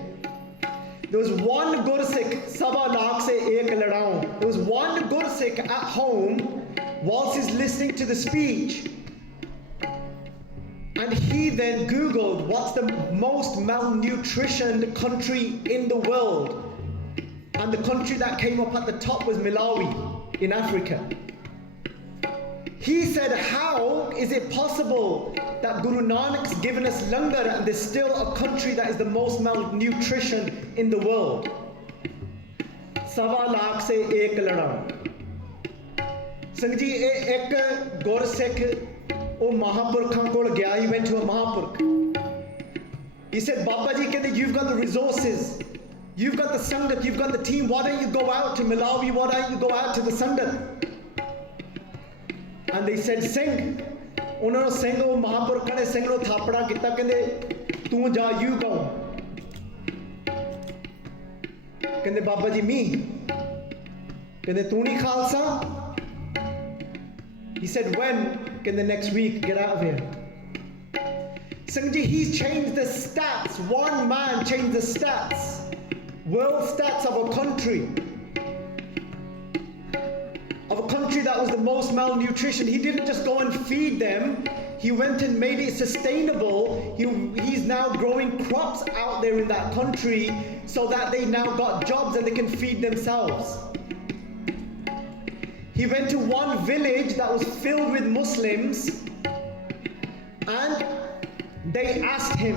There was one Gursikh, 1.25 lakh se ek ladao. There was one Gursikh at home whilst he's listening to the speech. And he then Googled what's the most malnutritioned country in the world. And the country that came up at the top was Malawi in Africa. He said, how is it possible that Guru Nanak's given us langar and there's still a country that is the most malnutrition in the world? 1.25 lakh se ek ladao. Singh ji, ek Gursikh oh Mahapurkhan kol gaya, he went to a Mahapurkh. He said, Baba ji, you've got the resources, you've got the Sangat, you've got the team, why don't you go out to Malawi, why don't you go out to the Sangat? And they said, Singh, ਉਹਨਾਂ ਨੂੰ ਸਿੰਘ ਉਹ ਮਹਾਂਪੁਰਖਾਂ ਨੇ ਸਿੰਘ ਨੂੰ ਥਾਪੜਾ ਕੀਤਾ, ਕਹਿੰਦੇ ਤੂੰ ਜਾ, you go. ਕਹਿੰਦੇ ਬਾਬਾ ਜੀ me, ਕਹਿੰਦੇ ਤੂੰ ਨਹੀਂ ਖਾਲਸਾ? He said, when? ਕਹਿੰਦੇ next week, get out of here. Singh ji, he's changed the stats. One man changed the stats, world stats of a country. Of a country that was the most malnutrition. He didn't just go and feed them, he went and made it sustainable. He's now growing crops out there in that country so that they now got jobs and they can feed themselves. He went to one village that was filled with Muslims and they asked him,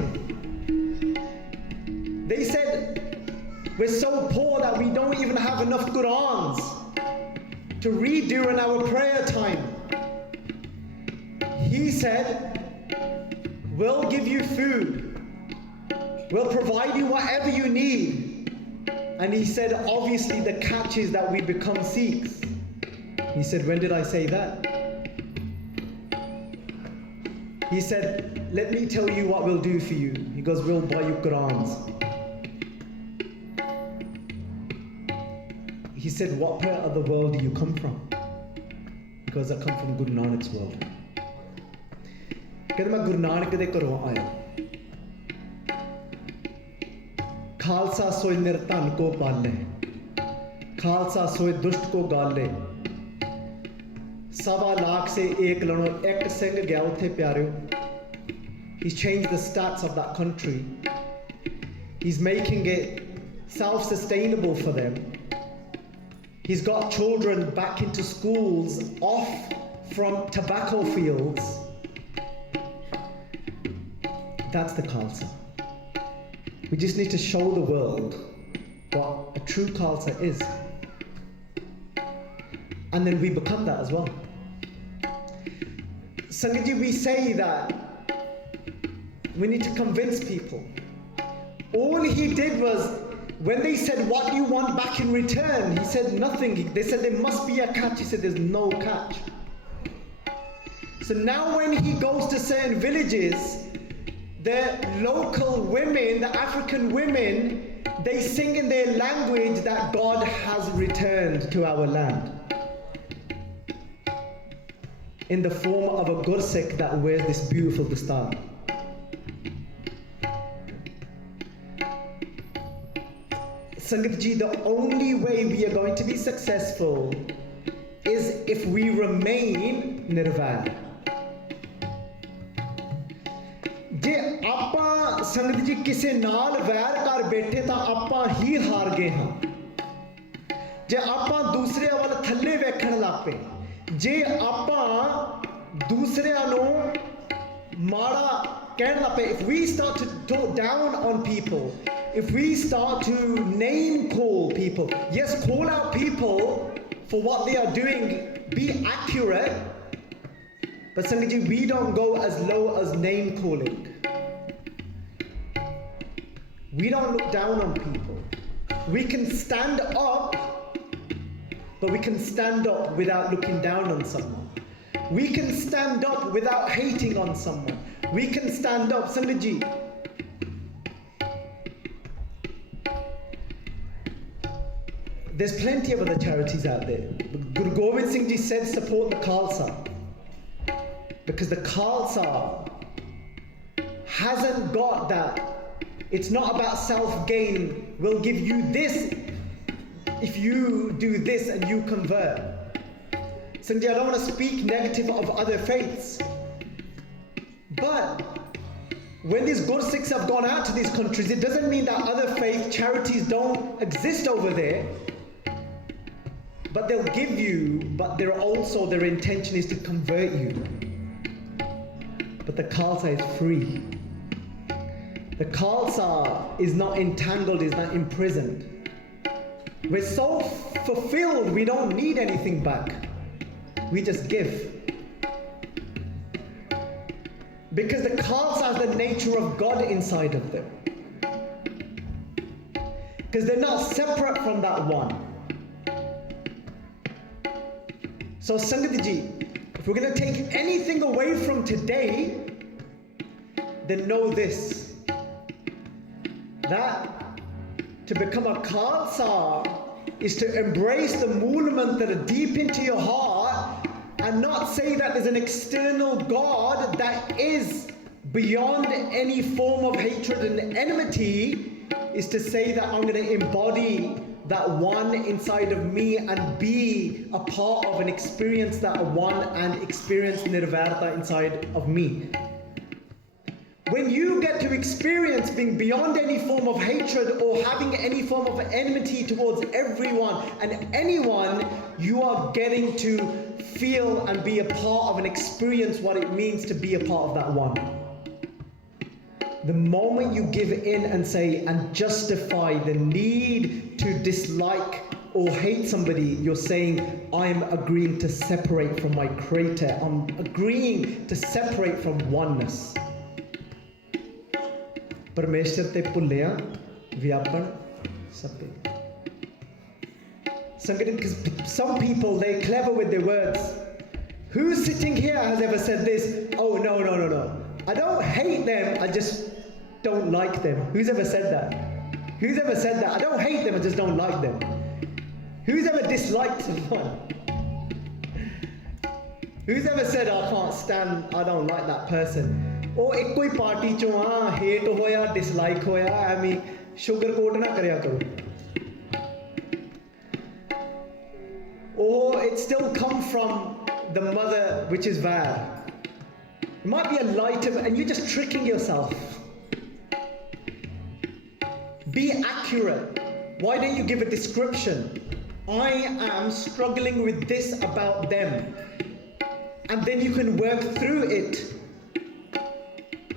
they said, we're so poor that we don't even have enough Qurans to read during our prayer time. He said, we'll give you food, we'll provide you whatever you need. And he said, obviously the catch is that we become Sikhs. He said, when did I say that? He said, let me tell you what we'll do for you. He goes, we'll buy you Qurans. He said, what part of the world do you come from? Because I come from Guru Nanak's world. ਕਹਿੰਦਾ ਮੈਂ ਗੁਰੂ ਨਾਨਕ ਦੇ ਘਰੋਂ ਆਇਆ. ਖਾਲਸਾ ਸੋਇ ਨਿਰਧਨ ਕੋ ਪਾਲੇ, ਖਾਲਸਾ ਸੋਇ ਦੁਸ਼ਟ ਕੋ ਗਾਲੇ. 1.25 लाख से एक लड़ो. एक ਸਿੰਘ ਗਿਆ ਉੱਥੇ ਪਿਆਰਿਓ. He's changed the stats of that country. He's making it self-sustainable for them. He's got children back into schools off from tobacco fields. That's the Khalsa. We just need to show the world what a true Khalsa is. And then we become that as well. Sangaji, we say that we need to convince people. All he did was, when they said, what do you want back in return? He said nothing. They said there must be a catch. He said there's no catch. So now when he goes to certain villages, the local women, the African women, they sing in their language that God has returned to our land, in the form of a Gursikh that wears this beautiful dastar. Sangat ji, the only way we are going to be successful is if we remain nirvair. ਜੇ ਆਪਾਂ ਸੰਗਤ ਜੀ ਕਿਸੇ ਨਾਲ ਵੈਰ ਕਰ ਬੈਠੇ ਤਾਂ ਆਪਾਂ ਹੀ ਹਾਰ ਗਏ ਹਾਂ. ਜੇ ਆਪਾਂ ਦੂਸਰਿਆਂ ਵੱਲ ਥੱਲੇ ਵੇਖਣ ਲੱਗ ਪਏ, ਜੇ ਆਪਾਂ ਦੂਸਰਿਆਂ ਨੂੰ ਮਾੜਾ ਕਹਿਣ ਲੱਗ ਪਏ, if we start to talk down on people, if we start to name call people, yes, call out people for what they are doing, be accurate, but Sangaji, we don't go as low as name calling. We don't look down on people. We can stand up, but we can stand up without looking down on someone. We can stand up without hating on someone. We can stand up. Sangaji, there's plenty of other charities out there. Guru Gobind Singh Ji said support the Khalsa, because the Khalsa hasn't got that. It's not about self-gain. We'll give you this if you do this and you convert. Sanjay, I don't want to speak negative of other faiths, but when these good Sikhs have gone out to these countries, it doesn't mean that other faith charities don't exist over there. But they'll give you, but they're also, their intention is to convert you. But the Khalsa is free. The Khalsa is not entangled, is not imprisoned. We're so fulfilled, we don't need anything back. We just give. Because the Khalsa has the nature of God inside of them. Because they're not separate from that one. So Sangat Ji, if we're going to take anything away from today, then know this, that to become a Khalsa is to embrace the Mool Mantra deep into your heart and not say that there's an external God that is beyond any form of hatred and enmity, is to say that I'm going to embody that one inside of me and be a part of and experience that one and experience Nirvarta inside of me. When you get to experience being beyond any form of hatred or having any form of enmity towards everyone and anyone, you are getting to feel and be a part of and experience what it means to be a part of that one. The moment you give in and say and justify the need to dislike or hate somebody, you're saying, I'm agreeing to separate from my Creator. I'm agreeing to separate from oneness. Parmeshwar te bhuliya vyapan sabbe. Because some people, they're clever with their words. Who's sitting here has ever said this? Oh, no. I don't hate them, I just don't like them. Who's ever said that? Who's ever said that? I don't hate them, I just don't like them. Who's ever disliked someone? Who's ever said, I can't stand, I don't like that person? Or ek koi party cho hate hoya, dislike hoya, I mean, sugarcoat na karya karo. Or it still come from the mother, which is bad. It might be a light of, and you're just tricking yourself. Be accurate. Why don't you give a description? I am struggling with this about them. And then you can work through it.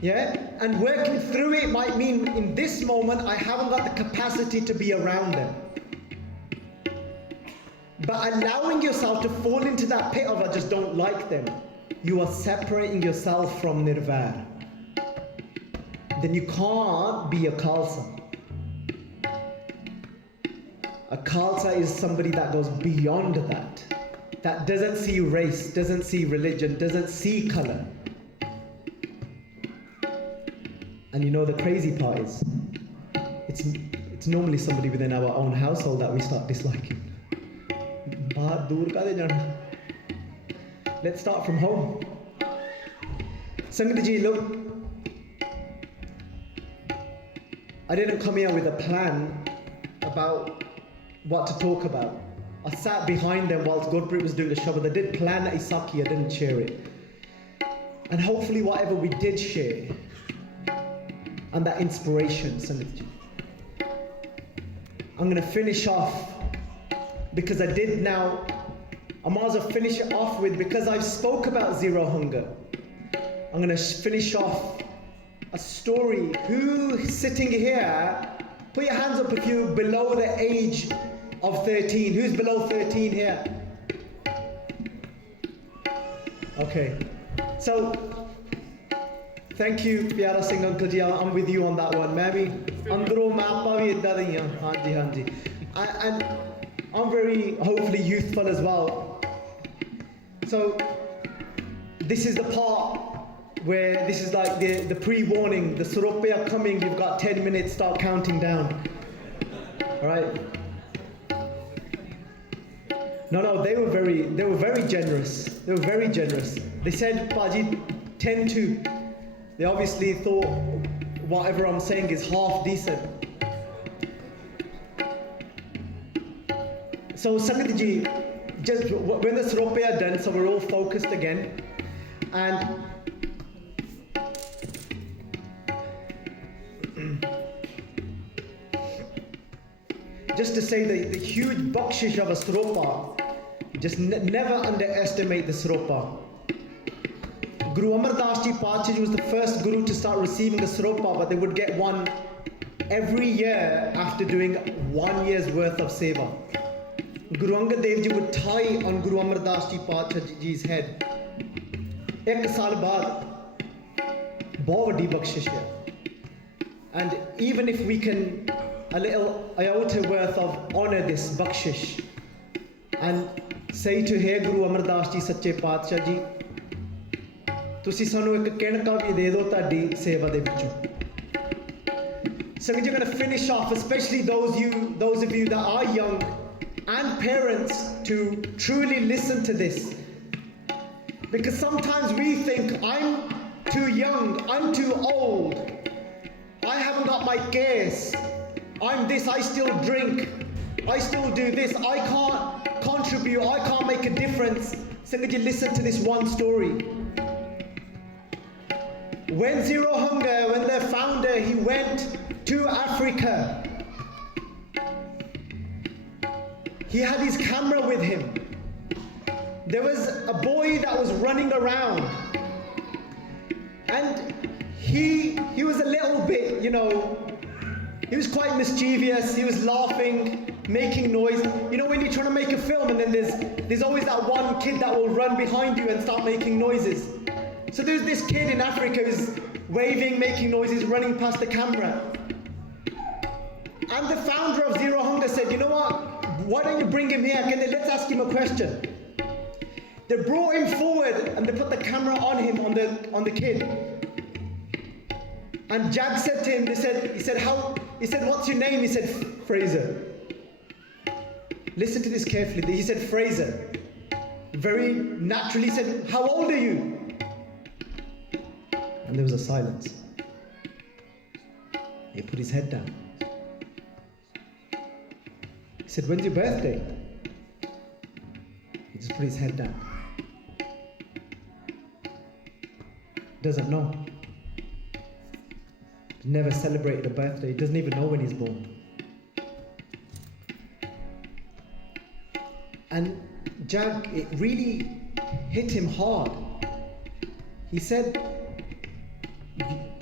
Yeah? And working through it might mean in this moment I haven't got the capacity to be around them. But allowing yourself to fall into that pit of I just don't like them, you are separating yourself from Nirvana. Then you can't be a Khalsa. A Khalsa is somebody that goes beyond that. That doesn't see race, doesn't see religion, doesn't see color. And you know the crazy part is, it's normally somebody within our own household that we start disliking. Let's start from home. Sangat Ji, look, I didn't come here with a plan about what to talk about. I sat behind them whilst Gurpreet was doing the Shabad. I did plan a Isaki, I didn't share it. And hopefully whatever we did share, and that inspiration, Sangat Ji. I'm going to finish off, because I did now, I might as well finish it off with, because I've spoke about zero hunger, I'm going to finish off a story. Who sitting here, put your hands up if you're below the age of 13. Who's below 13 here? Okay. So, thank you, Pyara Singh Uncle Ji. I'm with you on that one, Mammy. Andro Mappa vi idda di hanji hanji. And I'm very hopefully youthful as well. So this is the part where this is like the pre-warning, the Surope are coming, you've got 10 minutes, start counting down. Alright? No, they were very generous. They were very generous. They said, Paji, 10-2. They obviously thought whatever I'm saying is half decent. So Sangat ji, just when the Surope are done, so we're all focused again. And just to say the huge bakshish of a Sropa, just never underestimate the Sropa. Guru Amar Das Ji Paatshah was the first Guru to start receiving a Sropa, but they would get one every year after doing 1 year's worth of seva. Guru Angad Dev Ji would tie on Guru Amar Das Ji Paatshah Ji's head. Ek saal baad, bahut vadi bakshish hai. And even if we can a little iota worth of honor this bakshish and say to Hey Guru Amar Das Ji Sache Paatshah Ji, tusi sanu ek kehnka vi de do tadi seva de vichon. So we're going to finish off, especially those of you that are young and parents, to truly listen to this. Because sometimes we think, I'm too young, I'm too old, I haven't got my gas, I'm this, I still drink, I still do this, I can't contribute, I can't make a difference. So could you listen to this one story? When Zero Hunger, when their founder, he went to Africa, he had his camera with him. There was a boy that was running around, and he was a little bit, he was quite mischievous, he was laughing, making noise. You know when you're trying to make a film and then there's always that one kid that will run behind you and start making noises. So there's this kid in Africa who's waving, making noises, running past the camera. And the founder of Zero Hunger said, you know what, why don't you bring him here, let's ask him a question. They brought him forward and they put the camera on him, on the kid. And Jag said to him, he said, what's your name? He said, Fraser. Listen to this carefully. He said, Fraser. Very naturally, he said, how old are you? And there was a silence. He put his head down. He said, when's your birthday? He just put his head down. Doesn't know. Never celebrated a birthday. Doesn't even know when he's born. And Jag, it really hit him hard. He said,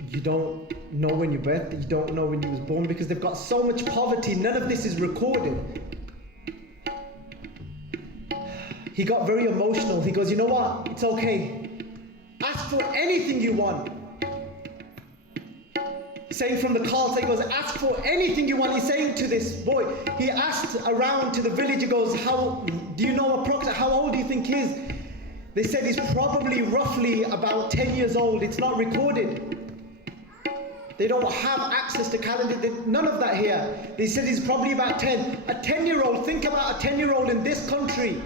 you don't know when your birthday, you don't know when you was born, because they've got so much poverty, none of this is recorded. He got very emotional. He goes, you know what, it's okay. Ask for anything you want. Saying from the cult, he goes, ask for anything you want. He's saying to this boy, he asked around to the village, he goes, do you know approximately, how old do you think he is? They said he's probably roughly about 10 years old. It's not recorded. They don't have access to calendar, none of that here. They said he's probably about 10. A 10-year-old, think about a 10-year-old in this country.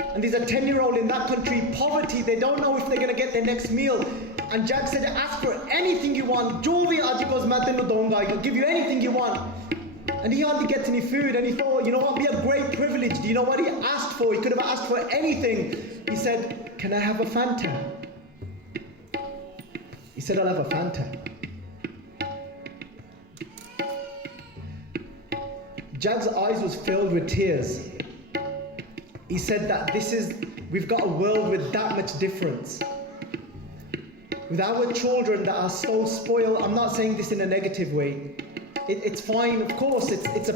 And there's a 10-year-old in that country, poverty, they don't know if they're going to get their next meal. And Jag said, ask for anything you want. Jo bhi aaj goes, main tenu doonga, I'll give you anything you want. And he hardly gets any food, and he thought, you know what, be a great privilege. Do you know what he asked for? He could have asked for anything. He said, can I have a Fanta? He said, I'll have a Fanta. Jag's eyes was filled with tears. He said that we've got a world with that much difference. With our children that are so spoiled, I'm not saying this in a negative way. It's fine, of course, it's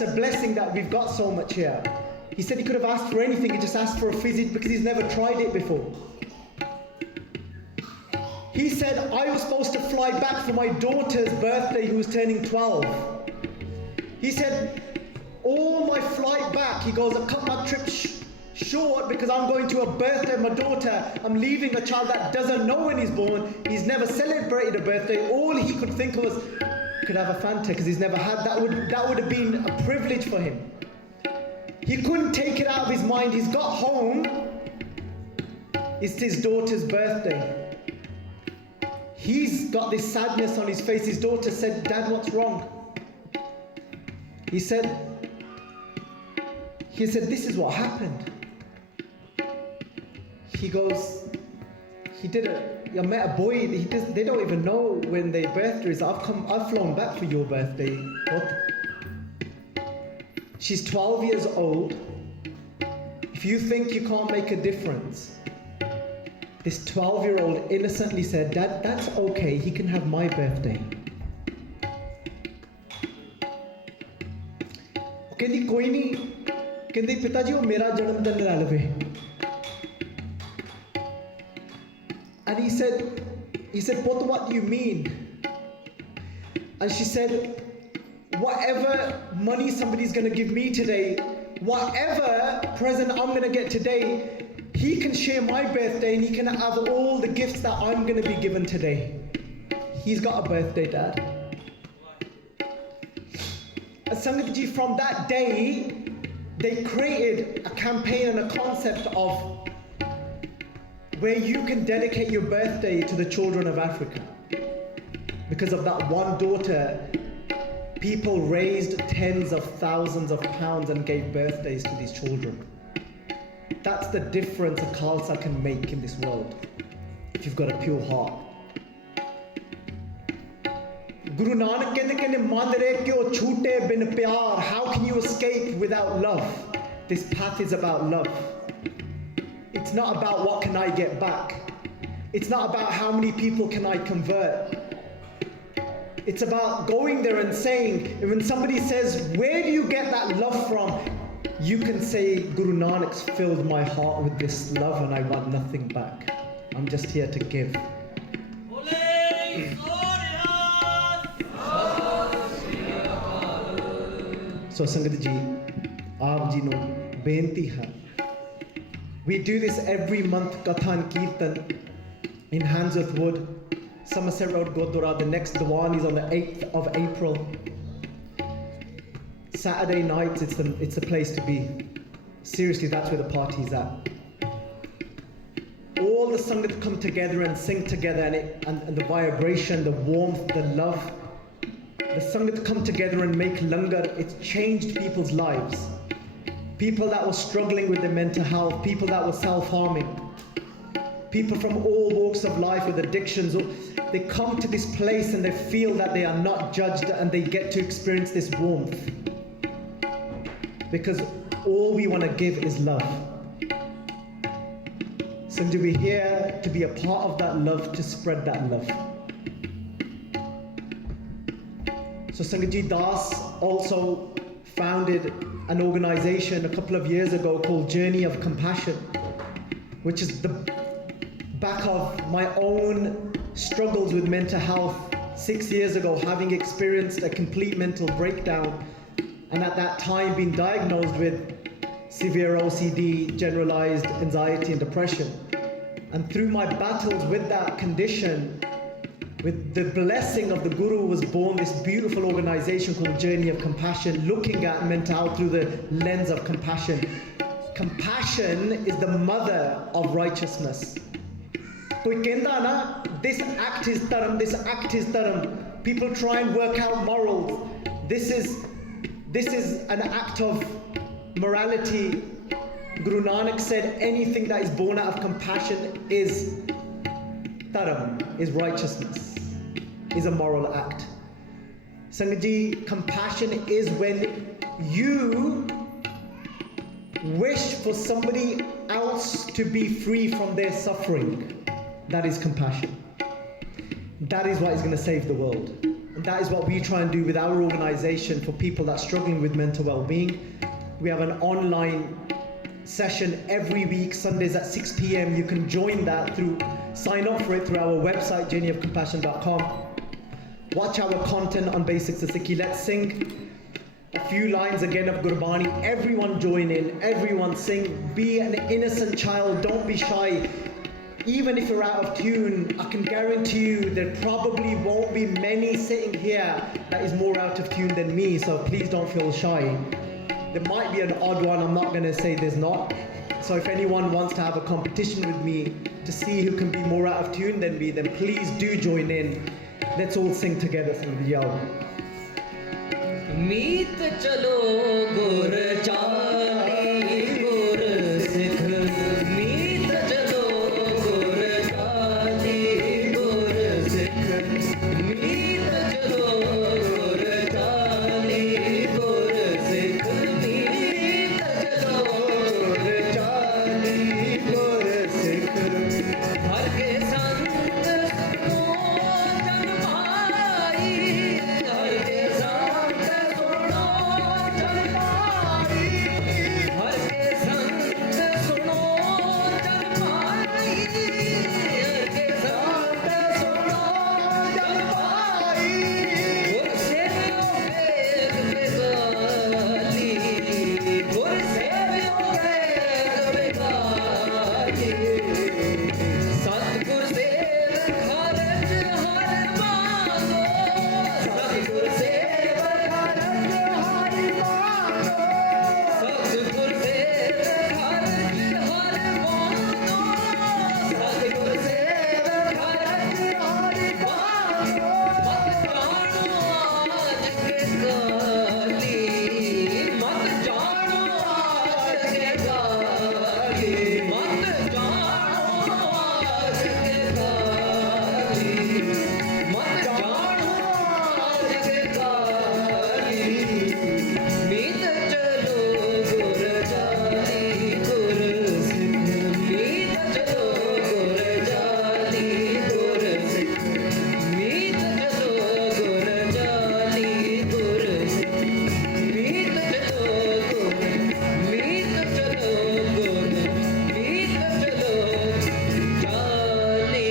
a blessing that we've got so much here. He said he could have asked for anything, he just asked for a physic because he's never tried it before. He said, I was supposed to fly back for my daughter's birthday who was turning 12. He said, all my flight back, he goes, I cut my trip short because I'm going to a birthday of my daughter. I'm leaving a child that doesn't know when he's born. He's never celebrated a birthday. All he could think of was, could have a Fanta because he's never had that. Would have been a privilege for him. He couldn't take it out of his mind. He's got home. It's his daughter's birthday. He's got this sadness on his face. His daughter said, Dad, what's wrong? He said, this is what happened. He goes, I met a boy, they don't even know when their birthday is. I've flown back for your birthday. What? She's 12 years old. If you think you can't make a difference, this 12-year-old innocently said, Dad, that's okay, he can have my birthday. कहती कोई नहीं कहती पिताजी वो मेरा जन्मदिन ला लवे. And he said, Put, what do you mean? And she said, whatever money somebody's going to give me today, whatever present I'm going to get today, he can share my birthday and he can have all the gifts that I'm going to be given today. He's got a birthday, Dad. And Sangatji, from that day, they created a campaign and a concept of where you can dedicate your birthday to the children of Africa. Because of that one daughter, people raised tens of thousands of pounds and gave birthdays to these children. That's the difference a Khalsa can make in this world, if you've got a pure heart. Guru Nanak कहते मान रे क्यों छूटे बिन प्यार. How can you escape without love? This path is about love. It's not about what can I get back. It's not about how many people can I convert. It's about going there and saying, when somebody says, where do you get that love from? You can say, Guru Nanak's filled my heart with this love and I want nothing back. I'm just here to give. So Sangat ji, aap ji no benti hai. We do this every month, Katha and Keertan in Handsworth Wood, Somerset Road, Gurdwara. The next Diwan is on the 8th of April. Saturday nights, it's the place to be. Seriously, that's where the party's at. All the Sangat come together and sing together, and the vibration, the warmth, the love. The Sangat come together and make langar. It's changed people's lives. People that were struggling with their mental health, people that were self-harming, people from all walks of life with addictions, they come to this place and they feel that they are not judged and they get to experience this warmth. Because all we want to give is love. So we're here to be a part of that love, to spread that love. So Sangatji Das also founded an organization a couple of years ago called Journey of Compassion, which is the back of my own struggles with mental health 6 years ago, having experienced a complete mental breakdown, and at that time being diagnosed with severe OCD, generalized anxiety and depression. And through my battles with that condition, with the blessing of the Guru, was born this beautiful organization called Journey of Compassion, looking at mental health through the lens of compassion. Compassion is the mother of righteousness. Koi kenda na, this act is dharam, this act is dharam. People try and work out morals. This is an act of morality. Guru Nanak said anything that is born out of compassion is dharam, is righteousness, is a moral act. Sangatji, compassion is when you wish for somebody else to be free from their suffering. That is compassion. That is what is going to save the world. And that is what we try and do with our organization for people that are struggling with mental well-being. We have an online session every week, Sundays at 6 p.m. You can join that sign up for it through our website, journeyofcompassion.com. Watch our content on Basics of Sikhi. Let's sing a few lines again of Gurbani. Everyone join in, everyone sing. Be an innocent child, don't be shy. Even if you're out of tune, I can guarantee you there probably won't be many sitting here that is more out of tune than me, so please don't feel shy. There might be an odd one, I'm not going to say there's not. So if anyone wants to have a competition with me to see who can be more out of tune than me, then please do join in. Let's all sing together, sing the yell. मीत चलो गुर चाली गुर सिख मीत चलो गुर चाली गुर सिख मीत चलो गुर चाली गुर सिख मीत चलो गुर चाली गुर सिख हर के संग सुनो जन भाई हर के संग सुनो जन भाई हर के संग सुनो जन भाई हर के संग सुनो जन भाई गुर सेवयो वेद बेगाली गुर सेवयो वेद बेगाली सतगुर सेव खरज हर मांगो सतगुर सेव खरज हर मांगो सतगुर सेव खरज हर मांगो सतगुर सेव खरज हर मांगो मत जानो आज के गाली मत जानो आज के गाली मत जानो आज के गाली मत जानो आज के गाली मीत चलो गुर जाली गुर सिख मीत चलो गुर जाली गुर सिख मीत चलो गुर जाली गुर सिख मीत चलो गुर मीत चलो गुर मीत चलो जाली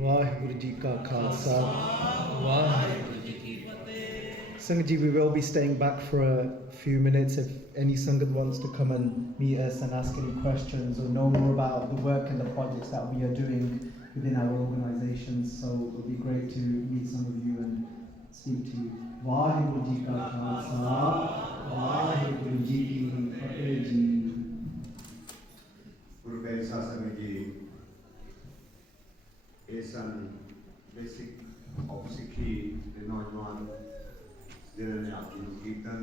Vaheguru Ji Ka Khalsa. Waheguru ji की Sanghaji, we will be staying back for a few minutes if any Sangat wants to come and meet us and ask any questions or know more about the work and the projects that we are doing within our organizations. So it would be great to meet some of you and speak to you. Vaheguru Ji Ka Khalsa. Vaheguru Ji Ki Fateh Ji. Guru Bhai Sasana ji, Esan basic of Sikhi, the non-one, जिन्होंने आपकी कीर्तन